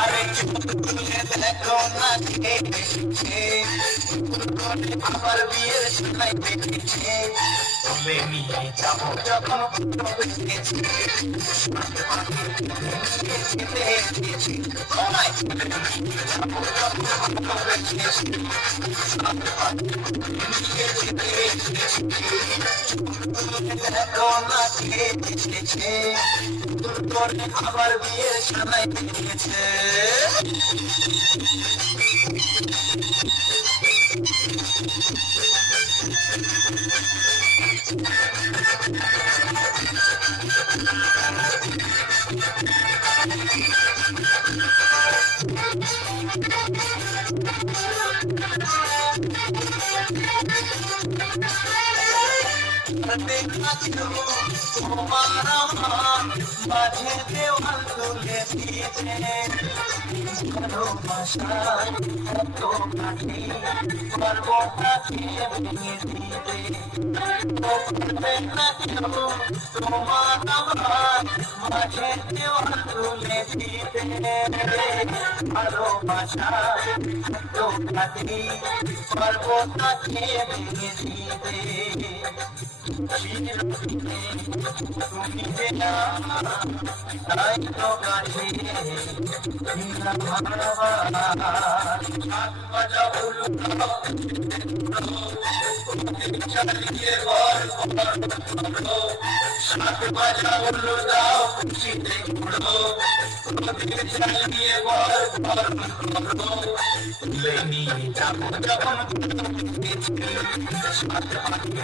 আরে চুলে দেখো না কে এসেছে, আমার বিয়ের সময় দেখেছে, তুলে নিয়ে যাবো যখন বেঁচেছি, আবার বিয়ের সময় দেখেছে। তোমার আমার মাঝে দেওয়াল তুলে দিয়েছে, ভালোবাসায় এত কাঠি পারবো তাকে ভেঙে দিতে, তোমার আমার মাঝে দেওয়াল তুলে দিতে, ভালোবাসায় এত কাঠি পারবো তাকে ভেঙে দিতে। তুমি যে না তাই তো কাছে চালিয়ে বল সাত বাজা উল্লু দাও খুশিতে ঘুরো, চালিয়ে বল তুলে নিয়ে যাবো যখন সাত বাজে